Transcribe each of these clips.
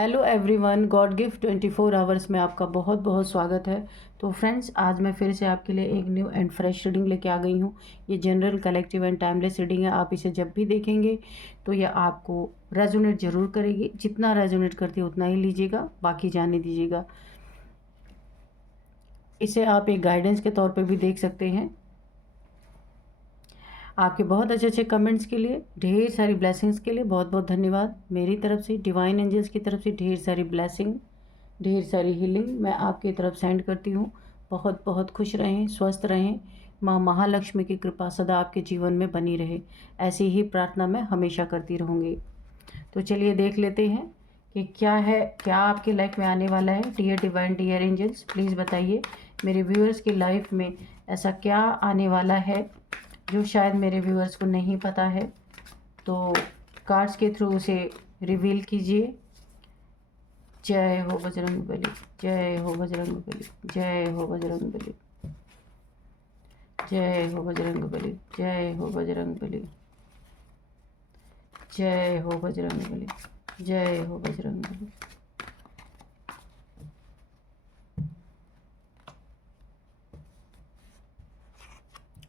Hello everyone, God gift 24 hours में आपका बहुत बहुत स्वागत है। तो फ्रेंड्स, आज मैं फिर से आपके लिए एक न्यू एंड फ्रेश रीडिंग लेके आ गई हूँ। ये general, collective and timeless reading है। आप इसे जब भी देखेंगे तो ये आपको रेजोनेट ज़रूर करेगी। जितना रेजोनेट करती है उतना ही लीजिएगा, बाकी जाने दीजिएगा। इसे आप एक गाइडेंस के तौर पर भी देख सकते हैं। आपके बहुत अच्छे अच्छे कमेंट्स के लिए, ढेर सारी ब्लेसिंग्स के लिए बहुत बहुत धन्यवाद। मेरी तरफ से, डिवाइन एंजल्स की तरफ से ढेर सारी ब्लेसिंग, ढेर सारी हीलिंग मैं आपकी तरफ सेंड करती हूँ। बहुत बहुत खुश रहें, स्वस्थ रहें। माँ महालक्ष्मी की कृपा सदा आपके जीवन में बनी रहे, ऐसी ही प्रार्थना मैं हमेशा करती रहूँगी। तो चलिए देख लेते हैं कि क्या है, क्या आपकी लाइफ में आने वाला है। Dear divine, dear angels, please बताइए मेरे व्यूअर्स की लाइफ में ऐसा क्या आने वाला है जो शायद मेरे व्यूअर्स को नहीं पता है। तो कार्ड्स के थ्रू उसे रिवील कीजिए। जय हो बजरंगबली, जय हो बजरंगबली, जय हो बजरंगबली, जय हो बजरंगबली, जय हो बजरंगबली, जय हो बजरंगबली, जय हो बजरंगबली।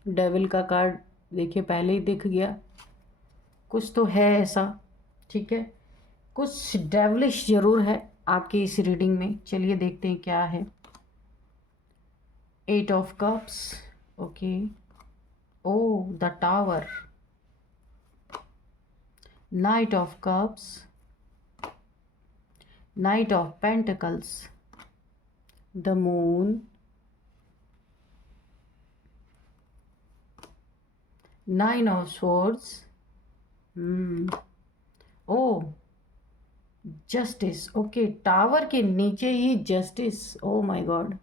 डेविल का कार्ड देखिए, पहले ही दिख गया। कुछ तो है ऐसा, ठीक है, कुछ डेविलिश ज़रूर है आपकी इस रीडिंग में। चलिए देखते हैं क्या है। 8 of cups, okay. Oh, the tower, knight of cups, knight of pentacles, the moon, nine of swords, oh justice, okay. Tower के नीचे ही justice, oh my God.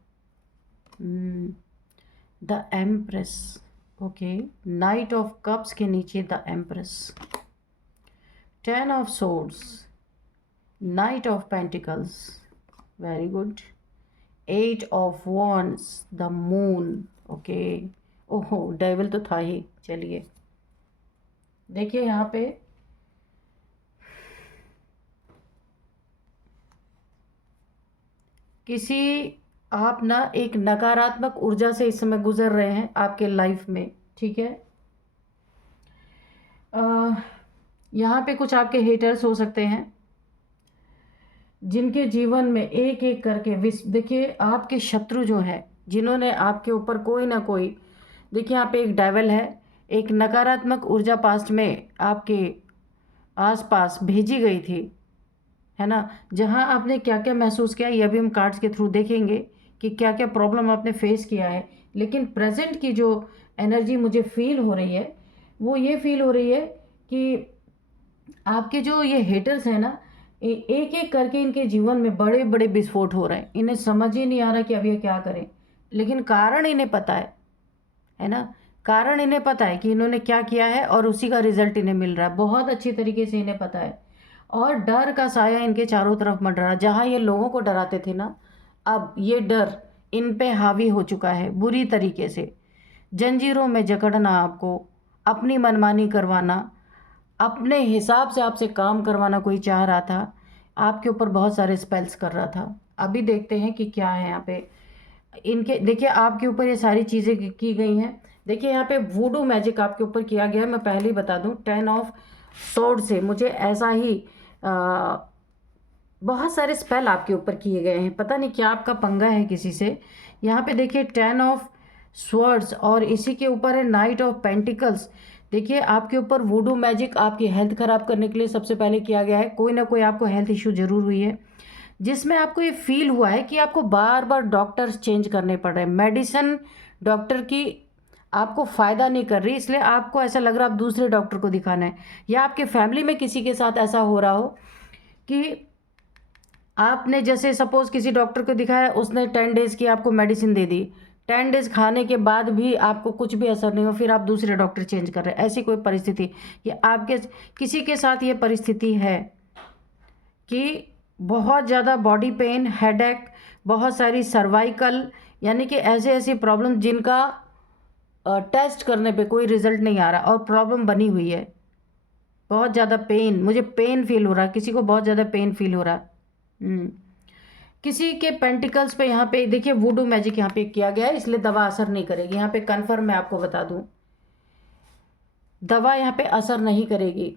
The empress, okay. Knight of cups के नीचे the empress, 10 of swords, knight of pentacles, very good. 8 of wands, the moon, okay. ओहो, devil तो था ही। चलिए देखिए यहाँ पे किसी, आप ना एक नकारात्मक ऊर्जा से इस समय गुजर रहे हैं आपके लाइफ में, ठीक है। यहाँ पे कुछ आपके हेटर्स हो सकते हैं जिनके जीवन में एक एक करके देखिए आपके शत्रु जो हैं, जिन्होंने आपके ऊपर कोई ना कोई, देखिए यहाँ पे एक डेविल है, एक नकारात्मक ऊर्जा पास्ट में आपके आसपास भेजी गई थी, है ना। जहाँ आपने क्या क्या महसूस किया ये अभी हम कार्ड्स के थ्रू देखेंगे कि क्या क्या प्रॉब्लम आपने फेस किया है। लेकिन प्रेजेंट की जो एनर्जी मुझे फील हो रही है वो ये फील हो रही है कि आपके जो ये हेटर्स हैं ना, एक एक करके इनके जीवन में बड़े बड़े विस्फोट हो रहे हैं। इन्हें समझ ही नहीं आ रहा कि अब ये क्या करें, लेकिन कारण इन्हें पता है ना। कारण इन्हें पता है कि इन्होंने क्या किया है और उसी का रिजल्ट इन्हें मिल रहा है। बहुत अच्छी तरीके से इन्हें पता है। और डर का साया इनके चारों तरफ मंडरा, जहाँ ये लोगों को डराते थे ना, अब ये डर इन पे हावी हो चुका है बुरी तरीके से। जंजीरों में जकड़ना, आपको अपनी मनमानी करवाना, अपने हिसाब से आपसे काम करवाना कोई चाह रहा था, आपके ऊपर बहुत सारे स्पेल्स कर रहा था। अभी देखते हैं कि क्या है यहाँ पे इनके। देखिए आपके ऊपर ये सारी चीज़ें की गई हैं। देखिए यहाँ पे वूडू मैजिक आपके ऊपर किया गया है। मैं पहले ही बता दूँ, 10 ऑफ स्वॉर्ड से मुझे ऐसा ही बहुत सारे स्पेल आपके ऊपर किए गए हैं। पता नहीं क्या आपका पंगा है किसी से। यहाँ पे देखिए 10 ऑफ स्वर्ड्स और इसी के ऊपर है नाइट ऑफ पेंटिकल्स। देखिए आपके ऊपर वुडू मैजिक आपकी हेल्थ ख़राब करने के लिए सबसे पहले किया गया है। कोई ना कोई आपको हेल्थ इशू ज़रूर हुई है जिसमें आपको ये फील हुआ है कि आपको बार बार डॉक्टर्स चेंज करने पड़ रहे हैं। मेडिसिन डॉक्टर की आपको फ़ायदा नहीं कर रही, इसलिए आपको ऐसा लग रहा है आप दूसरे डॉक्टर को दिखाना है। या आपके फैमिली में किसी के साथ ऐसा हो रहा हो कि आपने जैसे सपोज़ किसी डॉक्टर को दिखाया, उसने 10 डेज़ की आपको मेडिसिन दे दी, 10 डेज़ खाने के बाद भी आपको कुछ भी असर नहीं हो, फिर आप दूसरे डॉक्टर चेंज कर रहे हैं। ऐसी कोई परिस्थिति, ये आपके किसी के साथ ये परिस्थिति है कि बहुत ज़्यादा बॉडी पेन, हेडेक, बहुत सारी सर्वाइकल, यानी कि ऐसे ऐसी प्रॉब्लम जिनका टेस्ट करने पे कोई रिजल्ट नहीं आ रहा और प्रॉब्लम बनी हुई है। बहुत ज़्यादा पेन, मुझे पेन फील हो रहा है, किसी को बहुत ज़्यादा पेन फील हो रहा है। हम्म, किसी के पेंटिकल्स पे यहाँ पे देखिए वुडू मैजिक यहाँ पे किया गया है, इसलिए दवा असर नहीं करेगी। यहाँ पे कन्फर्म मैं आपको बता दूं, दवा यहाँ पे असर नहीं करेगी।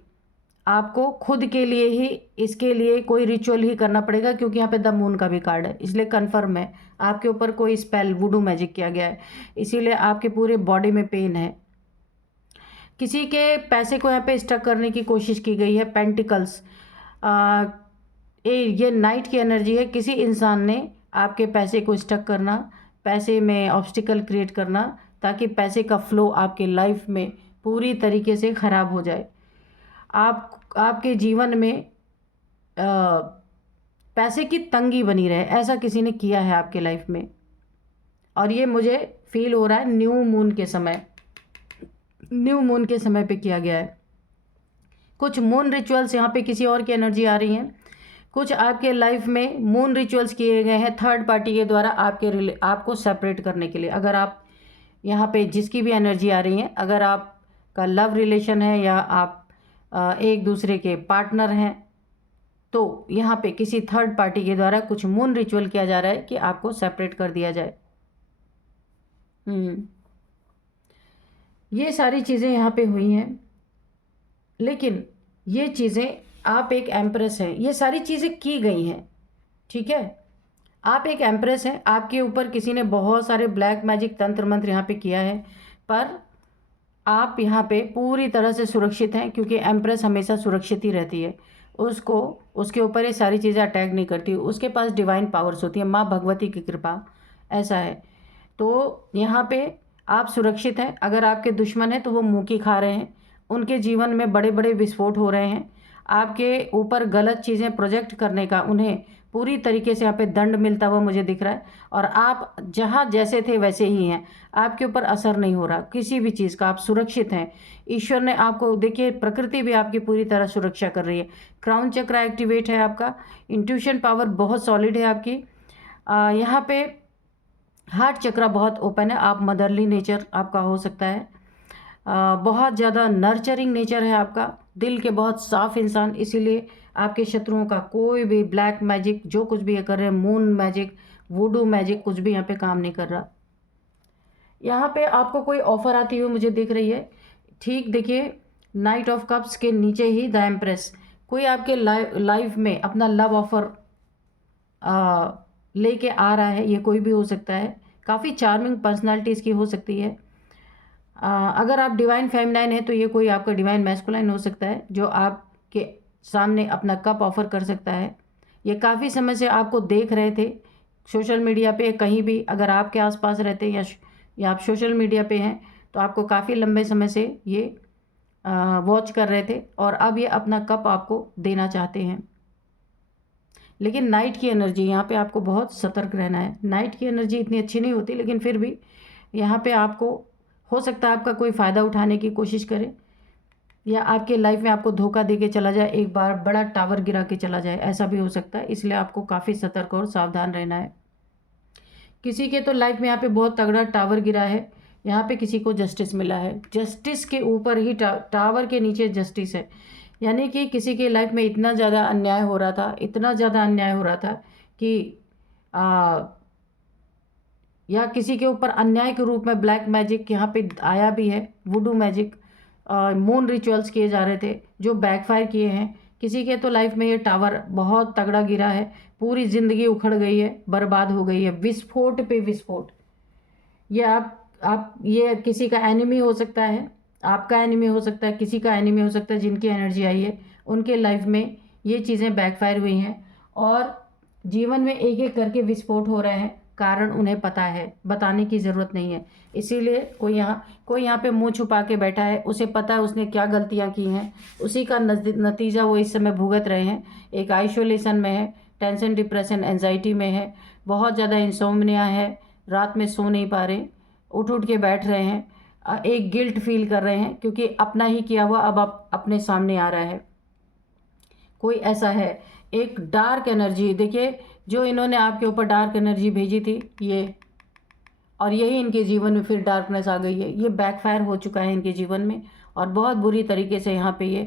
आपको खुद के लिए ही इसके लिए कोई रिचुअल ही करना पड़ेगा, क्योंकि यहाँ पे द मून का भी कार्ड है, इसलिए कन्फर्म है आपके ऊपर कोई स्पेल वुडू मैजिक किया गया है, इसीलिए आपके पूरे बॉडी में पेन है। किसी के पैसे को यहाँ पे स्टक करने की कोशिश की गई है, पेंटिकल्स। ये नाइट की एनर्जी है, किसी इंसान ने आपके पैसे को स्टक करना, पैसे में ऑब्स्टिकल क्रिएट करना, ताकि पैसे का फ्लो आपके लाइफ में पूरी तरीके से ख़राब हो जाए। आपके जीवन में पैसे की तंगी बनी रहे, ऐसा किसी ने किया है आपके लाइफ में। और ये मुझे फील हो रहा है न्यू मून के समय पे किया गया है। कुछ मून रिचुअल्स यहाँ पे किसी और की एनर्जी आ रही है, कुछ आपके लाइफ में मून रिचुअल्स किए गए हैं थर्ड पार्टी के द्वारा आपको सेपरेट करने के लिए। अगर आप यहाँ पे जिसकी भी एनर्जी आ रही है, अगर आपका लव रिलेशन है या आप एक दूसरे के पार्टनर हैं, तो यहाँ पे किसी थर्ड पार्टी के द्वारा कुछ मून रिचुअल किया जा रहा है कि आपको सेपरेट कर दिया जाए। ये सारी चीज़ें यहाँ पे हुई हैं, लेकिन ये चीज़ें, आप एक एम्प्रेस हैं, ये सारी चीज़ें की गई हैं, ठीक है। आप एक एम्प्रेस हैं, आपके ऊपर किसी ने बहुत सारे ब्लैक मैजिक तंत्र मंत्र यहाँ पे किया है, पर आप यहाँ पे पूरी तरह से सुरक्षित हैं, क्योंकि एम्प्रेस हमेशा सुरक्षित ही रहती है। उसको उसके ऊपर ये सारी चीज़ें अटैक नहीं करती, उसके पास डिवाइन पावर्स होती है, माँ भगवती की कृपा, ऐसा है। तो यहाँ पे आप सुरक्षित हैं। अगर आपके दुश्मन हैं तो वो मुँह की खा रहे हैं, उनके जीवन में बड़े बड़े विस्फोट हो रहे हैं, आपके ऊपर गलत चीज़ें प्रोजेक्ट करने का उन्हें पूरी तरीके से यहाँ पे दंड मिलता हुआ मुझे दिख रहा है। और आप जहाँ जैसे थे वैसे ही हैं, आपके ऊपर असर नहीं हो रहा किसी भी चीज़ का, आप सुरक्षित हैं। ईश्वर ने आपको, देखिए प्रकृति भी आपकी पूरी तरह सुरक्षा कर रही है। क्राउन चक्र एक्टिवेट है आपका, इंट्यूशन पावर बहुत सॉलिड है आपकी। यहाँ पे हार्ट चक्र बहुत ओपन है, आप मदरली नेचर आपका हो सकता है, बहुत ज़्यादा नर्चरिंग नेचर है आपका, दिल के बहुत साफ इंसान, इसीलिए आपके शत्रुओं का कोई भी ब्लैक मैजिक जो कुछ भी ये कर रहे हैं, मून मैजिक, वुडू मैजिक, कुछ भी यहाँ पे काम नहीं कर रहा। यहाँ पे आपको कोई ऑफर आती हुई मुझे दिख रही है, ठीक देखिए नाइट ऑफ कप्स के नीचे ही द एम्प्रेस, कोई आपके लाइफ में अपना लव ऑफर लेके आ रहा है, ये कोई भी हो सकता है, काफ़ी चार्मिंग पर्सनालिटी इसकी हो सकती है। अगर आप डिवाइन फेमिनाइन है तो ये कोई आपका डिवाइन मैस्कुलाइन हो सकता है, जो आपके सामने अपना कप ऑफर कर सकता है। ये काफ़ी समय से आपको देख रहे थे सोशल मीडिया पे, कहीं भी अगर आपके आसपास रहते हैं या आप सोशल मीडिया पे हैं, तो आपको काफ़ी लंबे समय से ये वॉच कर रहे थे, और अब ये अपना कप आपको देना चाहते हैं। लेकिन नाइट की एनर्जी, यहाँ पे आपको बहुत सतर्क रहना है। नाइट की एनर्जी इतनी अच्छी नहीं होती, लेकिन फिर भी यहाँ पे आपको हो सकता है आपका कोई फ़ायदा उठाने की कोशिश करे, या आपके लाइफ में आपको धोखा दे के चला जाए, एक बार बड़ा टावर गिरा के चला जाए, ऐसा भी हो सकता है। इसलिए आपको काफ़ी सतर्क और सावधान रहना है। किसी के तो लाइफ में यहाँ पे बहुत तगड़ा टावर गिरा है, यहाँ पे किसी को जस्टिस मिला है, जस्टिस के ऊपर ही टावर के नीचे जस्टिस है, यानी कि किसी के लाइफ में इतना ज़्यादा अन्याय हो रहा था, इतना ज़्यादा अन्याय हो रहा था कि या किसी के ऊपर अन्याय के रूप में ब्लैक मैजिक यहाँ पे आया भी है, वुडू मैजिक, मून रिचुअल्स किए जा रहे थे जो बैकफायर किए हैं। किसी के तो लाइफ में ये टावर बहुत तगड़ा गिरा है, पूरी ज़िंदगी उखड़ गई है, बर्बाद हो गई है, विस्फोट पे विस्फोट। ये आप ये किसी का एनिमी हो सकता है, आपका एनिमी हो सकता है, किसी का एनिमी हो सकता है, जिनकी एनर्जी आई है उनके लाइफ में ये चीज़ें बैकफायर हुई हैं, और जीवन में एक एक करके विस्फोट हो रहे हैं। कारण उन्हें पता है, बताने की ज़रूरत नहीं है। इसीलिए कोई यहाँ पे मुंह छुपा के बैठा है, उसे पता है उसने क्या गलतियाँ की हैं, उसी का नतीजा वो इस समय भुगत रहे हैं। एक आइसोलेशन में है, टेंशन, डिप्रेशन, एंजाइटी में है, बहुत ज़्यादा इंसोम्निया है, रात में सो नहीं पा रहे, उठ उठ के बैठ रहे हैं, एक गिल्ट फील कर रहे हैं, क्योंकि अपना ही किया हुआ अब आप अपने सामने आ रहा है। कोई ऐसा है, एक डार्क एनर्जी, देखिए जो इन्होंने आपके ऊपर डार्क एनर्जी भेजी थी ये, और यही इनके जीवन में फिर डार्कनेस आ गई है, ये बैकफायर हो चुका है इनके जीवन में, और बहुत बुरी तरीके से यहाँ पे ये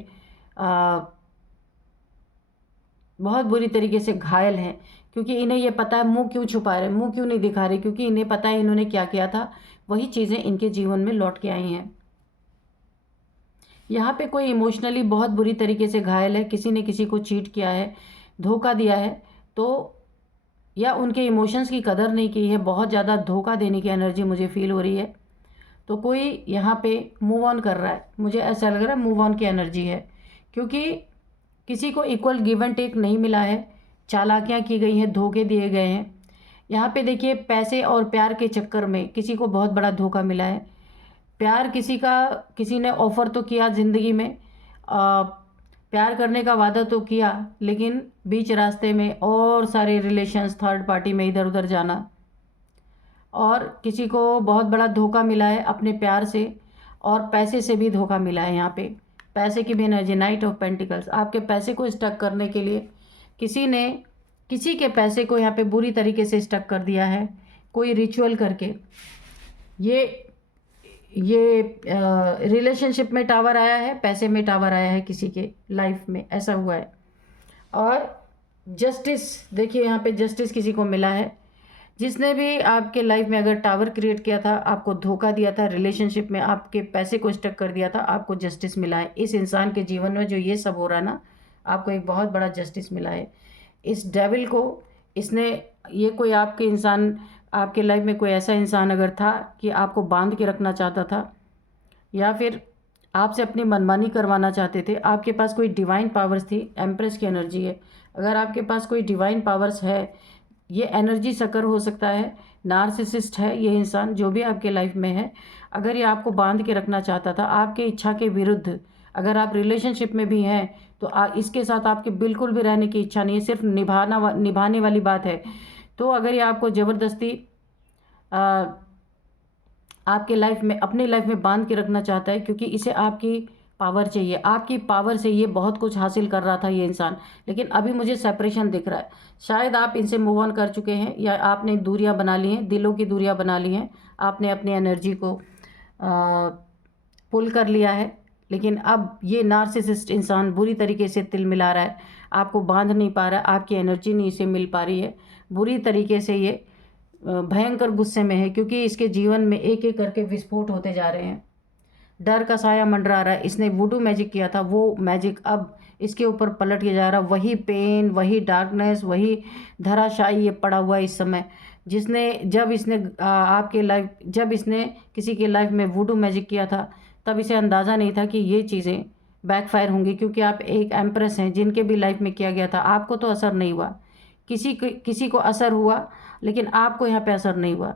बहुत बुरी तरीके से घायल हैं, क्योंकि इन्हें ये पता है मुंह क्यों छुपा रहे, मुंह क्यों नहीं दिखा रहे, क्योंकि इन्हें पता है इन्होंने क्या किया था, वही चीज़ें इनके जीवन में लौट के आई हैं। यहाँ पे कोई इमोशनली बहुत बुरी तरीके से घायल है, किसी ने किसी को चीट किया है, धोखा दिया है, तो या उनके इमोशंस की कदर नहीं की है, बहुत ज़्यादा धोखा देने की एनर्जी मुझे फील हो रही है। तो कोई यहाँ पे मूव ऑन कर रहा है, मुझे ऐसा लग रहा है मूव ऑन की एनर्जी है, क्योंकि किसी को इक्वल गिव एंड टेक नहीं मिला है, चालाकियाँ की गई हैं, धोखे दिए गए हैं। यहाँ पे देखिए पैसे और प्यार के चक्कर में किसी को बहुत बड़ा धोखा मिला है। प्यार किसी ने ऑफ़र तो किया ज़िंदगी में, प्यार करने का वादा तो किया, लेकिन बीच रास्ते में और सारे रिलेशंस थर्ड पार्टी में इधर उधर जाना, और किसी को बहुत बड़ा धोखा मिला है अपने प्यार से, और पैसे से भी धोखा मिला है। यहाँ पे पैसे की भी एनर्जी, नाइट ऑफ पेंटिकल्स, आपके पैसे को स्टक करने के लिए किसी ने किसी के पैसे को यहाँ पे बुरी तरीके से स्टक कर दिया है, कोई रिचुअल करके। ये रिलेशनशिप में टावर आया है, पैसे में टावर आया है, किसी के लाइफ में ऐसा हुआ है। और जस्टिस, देखिए यहाँ पे जस्टिस किसी को मिला है, जिसने भी आपके लाइफ में अगर टावर क्रिएट किया था, आपको धोखा दिया था, रिलेशनशिप में आपके पैसे को स्टक कर दिया था, आपको जस्टिस मिला है। इस इंसान के जीवन में जो ये सब हो रहा है ना, आपको एक बहुत बड़ा जस्टिस मिला है। इस डेविल को इसने, ये कोई आपके इंसान, आपके लाइफ में कोई ऐसा इंसान अगर था कि आपको बांध के रखना चाहता था, या फिर आपसे अपनी मनमानी करवाना चाहते थे, आपके पास कोई डिवाइन पावर्स थी, एम्प्रेस की एनर्जी है। अगर आपके पास कोई डिवाइन पावर्स है, ये एनर्जी सकर हो सकता है, नार्सिसिस्ट है ये इंसान जो भी आपके लाइफ में है, अगर ये आपको बांध के रखना चाहता था आपके इच्छा के विरुद्ध, अगर आप रिलेशनशिप में भी हैं तो इसके साथ आपके बिल्कुल भी रहने की इच्छा नहीं है, सिर्फ निभाने वाली बात है। तो अगर ये आपको ज़बरदस्ती आपके लाइफ में, अपनी लाइफ में बांध के रखना चाहता है, क्योंकि इसे आपकी पावर चाहिए, आपकी पावर से ये बहुत कुछ हासिल कर रहा था ये इंसान, लेकिन अभी मुझे सेपरेशन दिख रहा है। शायद आप इनसे मूव ऑन कर चुके हैं, या आपने दूरियां बना ली हैं, दिलों की दूरियां बना ली हैं, आपने अपनी एनर्जी को पुल कर लिया है, लेकिन अब ये नार्सिसिस्ट इंसान बुरी तरीके से तिल मिला रहा है, आपको बांध नहीं पा रहा है, आपकी एनर्जी नहीं इसे मिल पा रही है, बुरी तरीके से ये भयंकर गुस्से में है, क्योंकि इसके जीवन में एक एक करके विस्फोट होते जा रहे हैं, डर का साया मंडरा रहा है। इसने वुडू मैजिक किया था, वो मैजिक अब इसके ऊपर पलट के जा रहा, वही पेन, वही डार्कनेस, वही धराशायी ये पड़ा हुआ है इस समय। जब इसने किसी के लाइफ में वुडू मैजिक किया था, तब इसे अंदाज़ा नहीं था कि ये चीज़ें बैकफायर होंगी, क्योंकि आप एक एम्प्रेस हैं जिनके भी लाइफ में किया गया था। आपको तो असर नहीं हुआ, किसी को असर हुआ, लेकिन आपको यहाँ पे असर नहीं हुआ,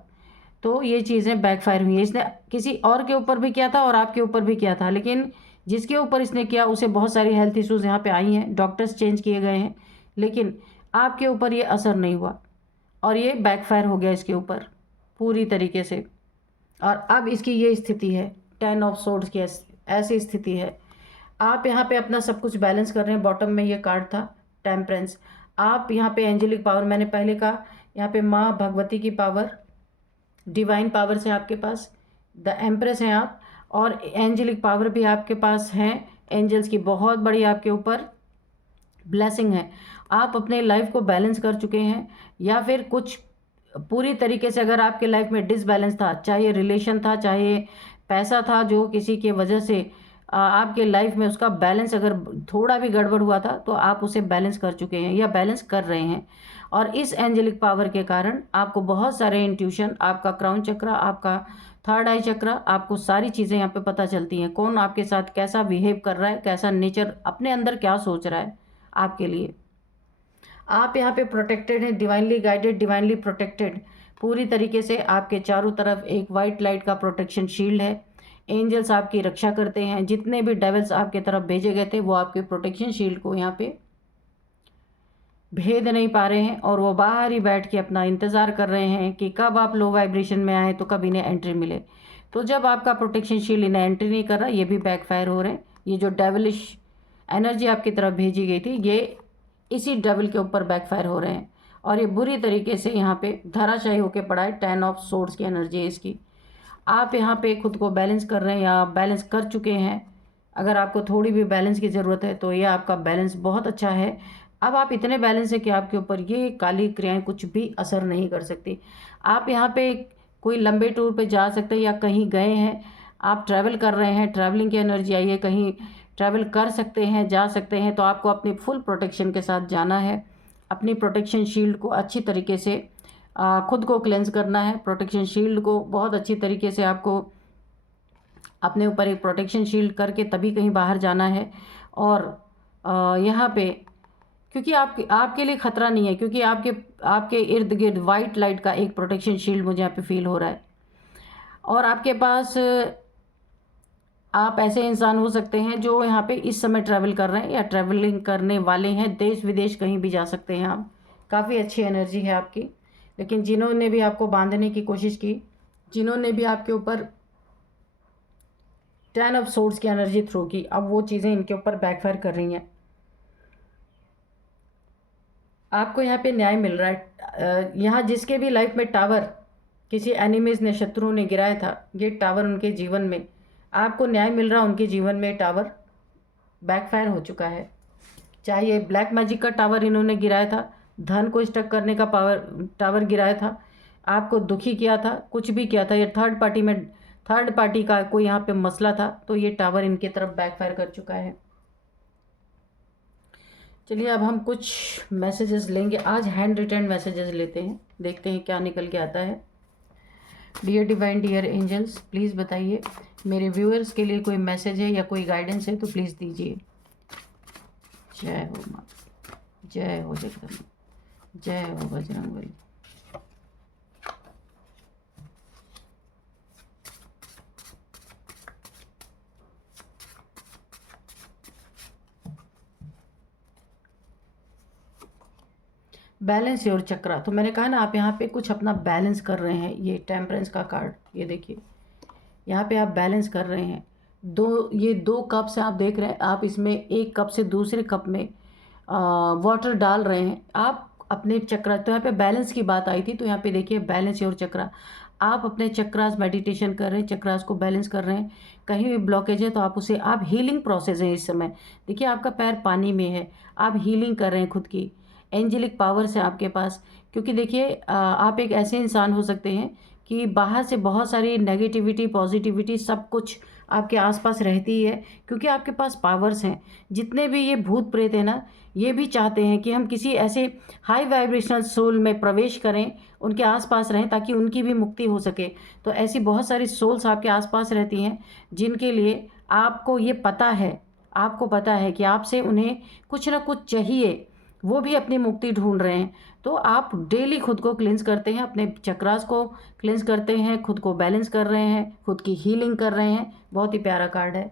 तो ये चीज़ें बैकफायर हुई हैं। इसने किसी और के ऊपर भी किया था और आपके ऊपर भी किया था, लेकिन जिसके ऊपर इसने किया उसे बहुत सारी हेल्थ इश्यूज़ यहाँ पे आई हैं, डॉक्टर्स चेंज किए गए हैं, लेकिन आपके ऊपर ये असर नहीं हुआ, और ये बैकफायर हो गया इसके ऊपर पूरी तरीके से। और अब इसकी ये स्थिति है, 10 ऑफ सोर्ड्स की ऐसी स्थिति है। आप यहाँ पे अपना सब कुछ बैलेंस कर रहे हैं। बॉटम में ये कार्ड था टेम्परेंस। आप यहाँ पे एंजेलिक पावर, मैंने पहले कहा, यहाँ पे माँ भगवती की पावर, डिवाइन पावर्स है आपके पास, द एम्प्रेस हैं आप, और एंजेलिक पावर भी आपके पास हैं, एंजल्स की बहुत बड़ी आपके ऊपर ब्लेसिंग है। आप अपने लाइफ को बैलेंस कर चुके हैं, या फिर कुछ पूरी तरीके से अगर आपके लाइफ में डिसबैलेंस था, चाहे रिलेशन था, चाहे पैसा था, जो किसी के वजह से आपके लाइफ में उसका बैलेंस अगर थोड़ा भी गड़बड़ हुआ था, तो आप उसे बैलेंस कर चुके हैं या बैलेंस कर रहे हैं। और इस एंजेलिक पावर के कारण आपको बहुत सारे इंट्यूशन, आपका क्राउन चक्र, आपका थर्ड आई चक्र, आपको सारी चीज़ें यहाँ पे पता चलती हैं, कौन आपके साथ कैसा बिहेव कर रहा है, कैसा नेचर, अपने अंदर क्या सोच रहा है आपके लिए। आप यहाँ पे प्रोटेक्टेड हैं, डिवाइनली गाइडेड, डिवाइनली प्रोटेक्टेड पूरी तरीके से। आपके चारों तरफ एक वाइट लाइट का प्रोटेक्शन शील्ड है, एंजल्स आपकी रक्षा करते हैं। जितने भी डेविल्स आपके तरफ भेजे गए थे, वो आपके प्रोटेक्शन शील्ड को यहाँ पे भेद नहीं पा रहे हैं, और वो बाहर ही बैठ के अपना इंतज़ार कर रहे हैं कि कब आप लो वाइब्रेशन में आए तो कब इन्हें एंट्री मिले। तो जब आपका प्रोटेक्शन शील्ड इन्हें एंट्री नहीं कर रहा, ये भी बैकफायर हो रहे हैं। ये जो डेविलिश एनर्जी आपकी तरफ भेजी गई थी, ये इसी डेविल के ऊपर बैकफायर हो रहे हैं, और ये बुरी तरीके से यहाँ पे धराशायी होकर पड़ा है। 10 ऑफ सोर्ड्स की एनर्जी है इसकी। आप यहाँ पे खुद को बैलेंस कर रहे हैं या बैलेंस कर चुके हैं। अगर आपको थोड़ी भी बैलेंस की ज़रूरत है, तो ये आपका बैलेंस बहुत अच्छा है। अब आप इतने बैलेंस है कि आपके ऊपर ये काली क्रियाएं कुछ भी असर नहीं कर सकती। आप यहाँ पे कोई लंबे टूर पे जा सकते हैं या कहीं गए हैं, आप ट्रैवल कर रहे हैं, ट्रैवलिंग की एनर्जी आई है, कहीं ट्रैवल कर सकते हैं, जा सकते हैं, तो आपको अपनी फुल प्रोटेक्शन के साथ जाना है। अपनी प्रोटेक्शन शील्ड को अच्छी तरीके से खुद को क्लेंज करना है। प्रोटेक्शन शील्ड को बहुत अच्छी तरीके से आपको अपने ऊपर एक प्रोटेक्शन शील्ड करके तभी कहीं बाहर जाना है। और यहाँ पे क्योंकि आपके लिए ख़तरा नहीं है, क्योंकि आपके आपके इर्द गिर्द वाइट लाइट का एक प्रोटेक्शन शील्ड मुझे यहाँ पे फील हो रहा है। और आपके पास आप ऐसे इंसान हो सकते हैं जो यहाँ पे इस समय ट्रैवल कर रहे हैं या ट्रैवलिंग करने वाले हैं, देश विदेश कहीं भी जा सकते हैं आप। काफ़ी अच्छी एनर्जी है आपकी। लेकिन जिन्होंने भी आपको बांधने की कोशिश की, जिन्होंने भी आपके ऊपर 10 ऑफ सोर्ड्स की एनर्जी थ्रो की, अब वो चीज़ें इनके ऊपर बैकफायर कर रही हैं। आपको यहाँ पे न्याय मिल रहा है। यहाँ जिसके भी लाइफ में टावर किसी एनिमीज ने, शत्रुओं ने गिराया था, ये टावर उनके जीवन में आपको न्याय मिल रहा है। उनके जीवन में टावर बैकफायर हो चुका है। चाहे ये ब्लैक मैजिक का टावर इन्होंने गिराया था, धन को स्टक करने का टावर गिराया था, आपको दुखी किया था, कुछ भी किया था, ये थर्ड पार्टी का कोई यहाँ पे मसला था, तो ये टावर इनकी तरफ बैकफायर कर चुका है। चलिए अब हम कुछ मैसेजेस लेंगे। आज हैंड रिटर्न मैसेजेस लेते हैं, देखते हैं क्या निकल के आता है। Dear divine, dear angels, please बताइए मेरे व्यूअर्स के लिए कोई मैसेज है या कोई गाइडेंस है तो प्लीज़ दीजिए। जय हो माँ, जय हो जगदम्बा, जय हो बजरंगबली। बैलेंस योर चक्रा, तो मैंने कहा ना आप यहाँ पे कुछ अपना बैलेंस कर रहे हैं। ये टेम्परेंस का कार्ड, ये देखिए यहाँ पे आप बैलेंस कर रहे हैं। ये दो कप से आप देख रहे हैं, आप इसमें एक कप से दूसरे कप में वाटर डाल रहे हैं आप अपने चक्रा। तो यहाँ पे बैलेंस की बात आई थी, तो यहाँ पे देखिए बैलेंस योर चक्रा। आप अपने चक्रास मेडिटेशन कर रहे हैं, चक्रास को बैलेंस कर रहे हैं। कहीं भी ब्लॉकेज है तो आप उसे, आप हीलिंग प्रोसेस है इस समय। देखिए आपका पैर पानी में है, आप हीलिंग कर रहे हैं खुद की। एंजेलिक पावर्स है आपके पास, क्योंकि देखिए आप एक ऐसे इंसान हो सकते हैं कि बाहर से बहुत सारी नेगेटिविटी, पॉजिटिविटी सब कुछ आपके आसपास रहती ही है, क्योंकि आपके पास पावर्स हैं। जितने भी ये भूत प्रेत हैं ना, ये भी चाहते हैं कि हम किसी ऐसे हाई वाइब्रेशनल सोल में प्रवेश करें, उनके आसपास रहें, ताकि उनकी भी मुक्ति हो सके। तो ऐसी बहुत सारी सोल्स आपके आसपास रहती हैं जिनके लिए आपको ये पता है, आपको पता है कि आपसे उन्हें कुछ ना कुछ चाहिए, वो भी अपनी मुक्ति ढूंढ रहे हैं। तो आप डेली खुद को क्लींस करते हैं, अपने चक्रास को क्लींस करते हैं, खुद को बैलेंस कर रहे हैं, खुद की हीलिंग कर रहे हैं। बहुत ही प्यारा कार्ड है।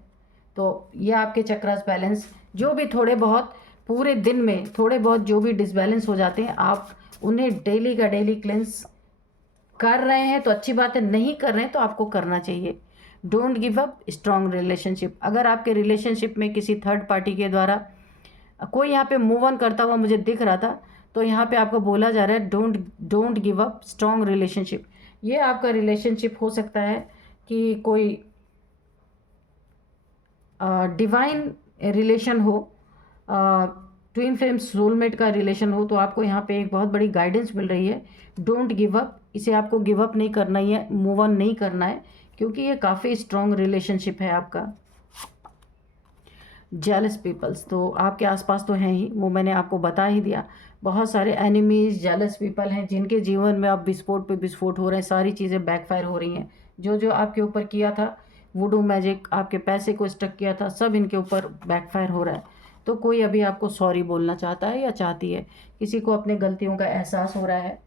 तो ये आपके चक्रास बैलेंस, जो भी थोड़े बहुत पूरे दिन में थोड़े बहुत जो भी डिसबैलेंस हो जाते हैं, आप उन्हें डेली का डेली क्लींस कर रहे हैं तो अच्छी बात है, नहीं कर रहे हैं तो आपको करना चाहिए। Don't give up, strong relationship. अगर आपके रिलेशनशिप में किसी थर्ड पार्टी के द्वारा कोई यहाँ पे मूव ऑन करता हुआ मुझे दिख रहा था, तो यहाँ पे आपको बोला जा रहा है don't give up, strong relationship. ये आपका रिलेशनशिप हो सकता है कि कोई डिवाइन रिलेशन हो, ट्विन फ्लेम सोलमेट का रिलेशन हो। तो आपको यहाँ पे एक बहुत बड़ी गाइडेंस मिल रही है, डोंट गिव अप। इसे आपको गिव अप नहीं करना ही है, मूव ऑन नहीं करना है, क्योंकि ये काफ़ी स्ट्रॉन्ग रिलेशनशिप है आपका। जेलस पीपल्स तो आपके आसपास तो हैं ही, वो मैंने आपको बता ही दिया। बहुत सारे एनिमीज, जेलस पीपल हैं जिनके जीवन में अब विस्फोट पे विस्फोट हो रहे हैं, सारी चीज़ें बैकफायर हो रही हैं। जो जो आपके ऊपर किया था, वुडू मैजिक, आपके पैसे को स्टक किया था, सब इनके ऊपर बैकफायर हो रहा है। तो कोई अभी आपको सॉरी बोलना चाहता है या चाहती है, किसी को अपने गलतियों का एहसास हो रहा है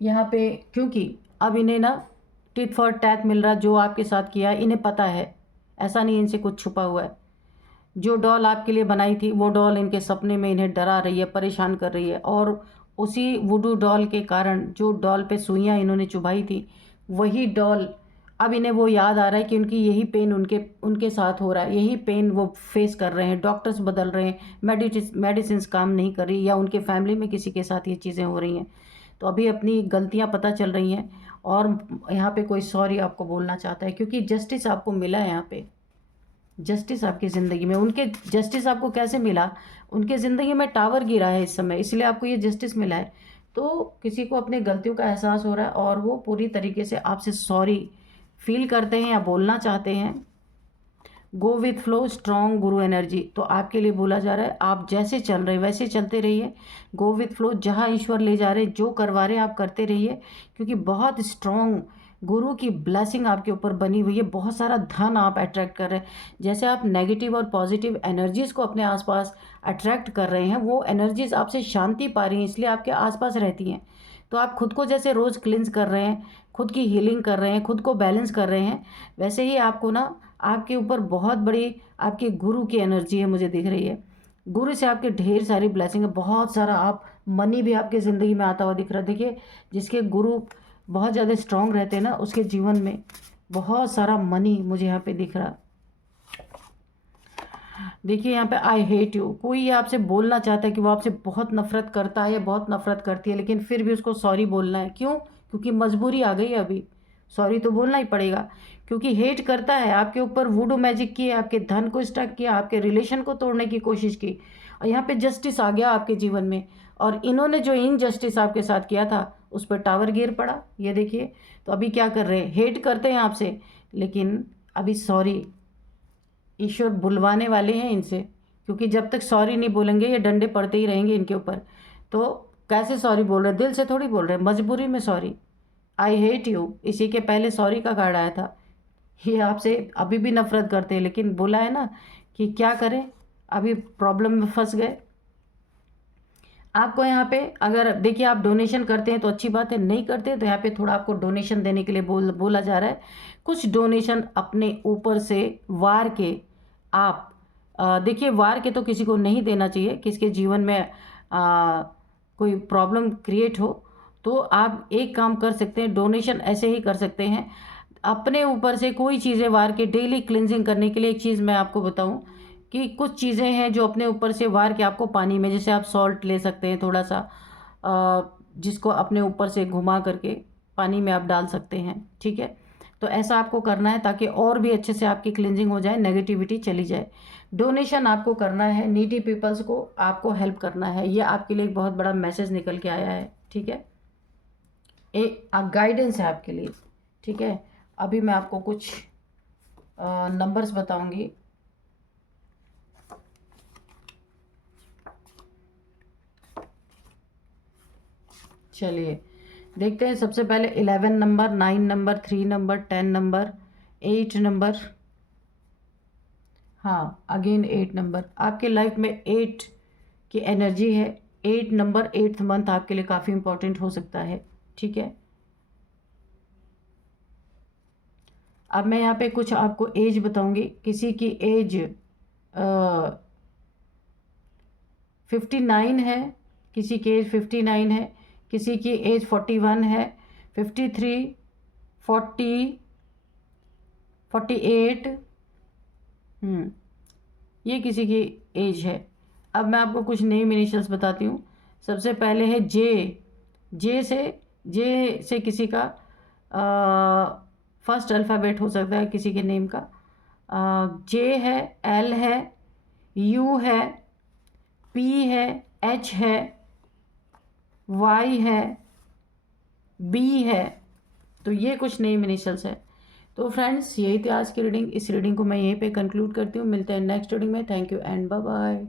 यहाँ पे, क्योंकि अब इन्हें ना टिट फॉर टैट मिल रहा, जो आपके साथ किया है इन्हें पता है, ऐसा नहीं इनसे कुछ छुपा हुआ है। जो डॉल आपके लिए बनाई थी, वो डॉल इनके सपने में इन्हें डरा रही है, परेशान कर रही है। और उसी वुडू डॉल के कारण, जो डॉल पे सुइयाँ इन्होंने चुभाई थी, वही डॉल अब इन्हें वो याद आ रहा है कि उनकी यही पेन उनके साथ हो रहा है, यही पेन वो फेस कर रहे हैं। डॉक्टर्स बदल रहे हैं, मेडिसिन काम नहीं कर रही, या उनके फैमिली में किसी के साथ ये चीज़ें हो रही हैं। तो अभी अपनी गलतियाँ पता चल रही हैं, और यहाँ पे कोई सॉरी आपको बोलना चाहता है, क्योंकि जस्टिस आपको मिला है यहाँ पे। जस्टिस आपकी ज़िंदगी में, उनके जस्टिस आपको कैसे मिला, उनके ज़िंदगी में टावर गिरा है इस समय, इसलिए आपको ये जस्टिस मिला है। तो किसी को अपनी गलतियों का एहसास हो रहा है और वो पूरी तरीके से आपसे सॉरी फील करते हैं या बोलना चाहते हैं। Go with flow, strong Guru energy, तो आपके लिए बोला जा रहा है आप जैसे चल रहे वैसे चलते रहिए। गो विथ फ्लो, जहाँ ईश्वर ले जा रहे, जो करवा रहे आप करते रहिए, क्योंकि बहुत स्ट्रॉन्ग गुरु की ब्लेसिंग आपके ऊपर बनी हुई है। बहुत सारा धन आप अट्रैक्ट कर रहे हैं। जैसे आप नेगेटिव और पॉजिटिव एनर्जीज़ को अपने आसपास अट्रैक्ट कर रहे हैं, वो एनर्जीज़ आपसे शांति पा रही हैं, इसलिए आपके आसपास रहती हैं। तो आप खुद को जैसे रोज़ क्लिंस कर रहे हैं, खुद की हीलिंग कर रहे हैं, खुद को बैलेंस कर रहे हैं, वैसे ही आपको ना आपके ऊपर बहुत बड़ी आपके गुरु की एनर्जी है, मुझे दिख रही है। गुरु से आपके ढेर सारी ब्लेसिंग है, बहुत सारा आप मनी भी आपके ज़िंदगी में आता हुआ दिख रहा है। देखिए, जिसके गुरु बहुत ज़्यादा स्ट्रांग रहते हैं ना, उसके जीवन में बहुत सारा मनी मुझे यहाँ पे दिख रहा। देखिए यहाँ पे आई हेट यू, कोई ये आपसे बोलना चाहता है कि वो आपसे बहुत नफरत करता है या बहुत नफरत करती है, लेकिन फिर भी उसको सॉरी बोलना है। क्यों? क्योंकि मजबूरी आ गई है, अभी सॉरी तो बोलना ही पड़ेगा, क्योंकि हेट करता है आपके ऊपर, वुडू मैजिक किए, आपके धन को स्टक किया, आपके रिलेशन को तोड़ने की कोशिश की, और यहाँ पे जस्टिस आ गया आपके जीवन में, और इन्होंने जो इनजस्टिस आपके साथ किया था उस पर टावर गिर पड़ा। ये देखिए, तो अभी क्या कर रहे हैं, हेट करते हैं आपसे, लेकिन अभी सॉरी ईश्वर बुलवाने वाले हैं इनसे, क्योंकि जब तक सॉरी नहीं बोलेंगे ये डंडे पड़ते ही रहेंगे इनके ऊपर। तो कैसे सॉरी बोल रहे हैं, दिल से थोड़ी बोल रहे हैं, मजबूरी में सॉरी। आई हेट यू, इसी के पहले सॉरी का कार्ड आया था। ये आपसे अभी भी नफरत करते हैं, लेकिन बोला है ना कि क्या करें, अभी प्रॉब्लम में फंस गए। आपको यहाँ पे अगर देखिए आप डोनेशन करते हैं तो अच्छी बात है, नहीं करते हैं तो यहाँ पे थोड़ा आपको डोनेशन देने के लिए बोला जा रहा है। कुछ डोनेशन अपने ऊपर से वार के आप देखिए, वार के तो किसी को नहीं देना चाहिए, किसके जीवन में कोई प्रॉब्लम क्रिएट हो, तो आप एक काम कर सकते हैं, डोनेशन ऐसे ही कर सकते हैं अपने ऊपर से कोई चीज़ें वार के डेली क्लिनजिंग करने के लिए। एक चीज़ मैं आपको बताऊं कि कुछ चीज़ें हैं जो अपने ऊपर से वार के आपको पानी में, जैसे आप सॉल्ट ले सकते हैं थोड़ा सा, जिसको अपने ऊपर से घुमा करके पानी में आप डाल सकते हैं, ठीक है। तो ऐसा आपको करना है ताकि और भी अच्छे से आपकी क्लिनजिंग हो जाए, नेगेटिविटी चली जाए। डोनेशन आपको करना है, नीडी पीपल्स को आपको हेल्प करना है, ये आपके लिए एक बहुत बड़ा मैसेज निकल के आया है, ठीक है। एक गाइडेंस है आपके लिए, ठीक है। अभी मैं आपको कुछ नंबर्स बताऊंगी। चलिए देखते हैं, सबसे पहले 11 number, 9 number, 3 number, 10 number, 8 number, हाँ अगेन 8 नंबर। आपके लाइफ में 8 की एनर्जी है। 8 नंबर, 8th मंथ आपके लिए काफ़ी इंपॉर्टेंट हो सकता है, ठीक है। अब मैं यहाँ पे कुछ आपको एज बताऊंगी। किसी की एज 59 है, किसी की एज 59 है, किसी की एज 41 है, 53, 40, 48, ये किसी की एज है। अब मैं आपको कुछ नेम इनिशियल्स बताती हूँ। सबसे पहले है जे। जे से किसी का फर्स्ट अल्फ़ाबेट हो सकता है किसी के नेम का। जे है, एल है, यू है, पी है, एच है, वाई है, बी है। तो ये कुछ नेम इनिशियल्स है। तो फ्रेंड्स, यही थी आज की रीडिंग। इस रीडिंग को मैं यहीं पे कंक्लूड करती हूँ। मिलते हैं नेक्स्ट रीडिंग में। Thank you and bye bye.